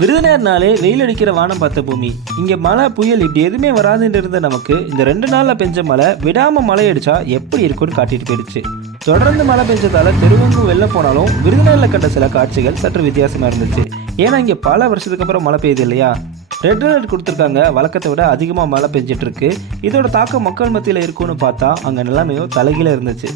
விருதுநகர்னாலே வெயில் அடிக்கிற வானம் பார்த்த பூமி. இங்கே மழை புயல் இப்படி எதுவுமே வராதுன்னு இருந்த நமக்கு இந்த 2 நாளில் பெஞ்ச மழை விடாமல் மழை அடித்தா எப்படி இருக்குன்னு காட்டிட்டு போயிடுச்சு. தொடர்ந்து மழை பெஞ்சதால தெருவெங்கும் வெளில போனாலும் விருதுநகரில் கண்ட சில காட்சிகள் சற்று வித்தியாசமாக இருந்துச்சு. ஏன்னா இங்கே பல வருஷத்துக்கு அப்புறம் மழை பெய்யுது இல்லையா. ரெட் அலர்ட் கொடுத்துருக்காங்க. வழக்கத்தை விட அதிகமாக மழை பெஞ்சிட்டு இருக்கு. இதோட தாக்கம் மக்கள் மத்தியில் இருக்குன்னு பார்த்தா அங்கே நிலைமையும் தலைகீழ இருந்துச்சு.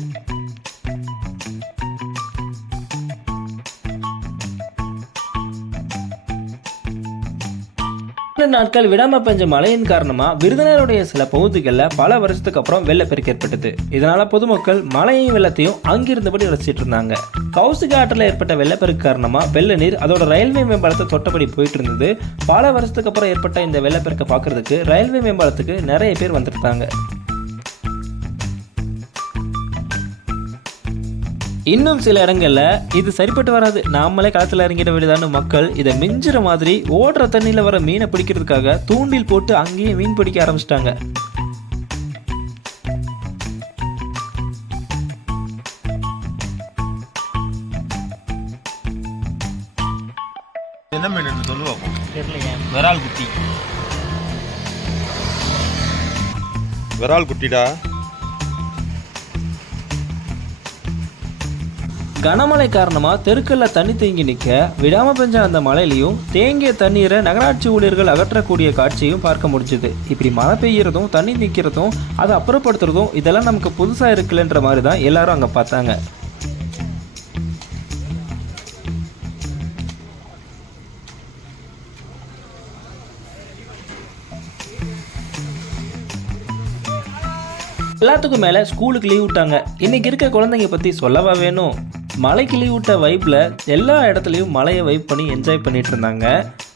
நாட்கள் விடாம பெஞ்ச மழையின் காரணமா விருதுநகருடைய சில பகுதிகளில் பல வருஷத்துக்கு அப்புறம் வெள்ளப்பெருக்கு ஏற்பட்டது. இதனால பொதுமக்கள் மழையையும் வெள்ளத்தையும் அங்கிருந்தபடி ரசிச்சிட்டு இருந்தாங்க. கௌசிகா ஆற்றில் ஏற்பட்ட வெள்ளப்பெருக்கு காரணமா வெள்ள நீர் அதோட ரயில்வே மேம்பாலத்தை தொட்டபடி போயிட்டு இருந்தது. பல வருஷத்துக்கு அப்புறம் ஏற்பட்ட இந்த வெள்ளப்பெருக்கை பார்க்கறதுக்கு ரயில்வே மேம்பாலத்துக்கு நிறைய பேர் வந்துருந்தாங்க. இன்னும் சில இடங்கள்ல இது சரிப்பட்டு வராது, நாமளே களத்தில் இறங்கிட வேண்டியதான மக்கள் இதை மிஞ்சுற மாதிரி ஓடுற தண்ணியில் வர மீனை பிடிக்கிறதுக்காக தூண்டில் போட்டு அங்கேயே மீன் பிடிக்க ஆரம்பிச்சிட்டாங்க. என்ன மீன் சொல்லுவோம்? விரால் குட்டி. விரால் குட்டிடா. கனமழை காரணமா தெருக்கல்ல தண்ணி தேங்கி நிற்க விடாம பெஞ்ச அந்த மழையிலையும் தேங்கிய தண்ணீரை நகராட்சி ஊழியர்கள் அகற்றக்கூடிய காட்சியும் பார்க்க முடிஞ்சுது. இப்படி மழை பெய்யறதும் தண்ணி நிற்கிறதும் அதை அப்புறப்படுத்துறதும் இதெல்லாம் நமக்கு புதுசா இருக்குல்லன்ற மாதிரி தான் எல்லாரும் அங்க பார்த்தாங்க. எல்லாத்துக்கும் மேலே ஸ்கூலுக்கு லீவ் விட்டாங்க. இன்னைக்கு இருக்க குழந்தைங்க பற்றி சொல்லவா வேணும். மழைக்கு லீவ் விட்ட வைப்பில் எல்லா இடத்துலையும் மழையை வைப் பண்ணி என்ஜாய் பண்ணிட்டு இருந்தாங்க.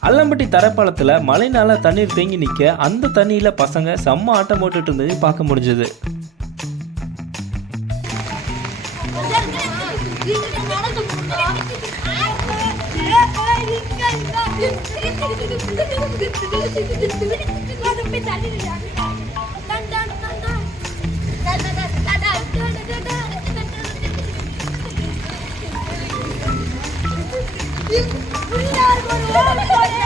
அல்லம்பட்டி தரைப்பாலத்தில் மழைனால தண்ணீர் தேங்கி நிற்க அந்த தண்ணியில் பசங்க செம்ம ஆட்டம் போட்டுட்டு இருந்தது பார்க்க முடிஞ்சது. We are going to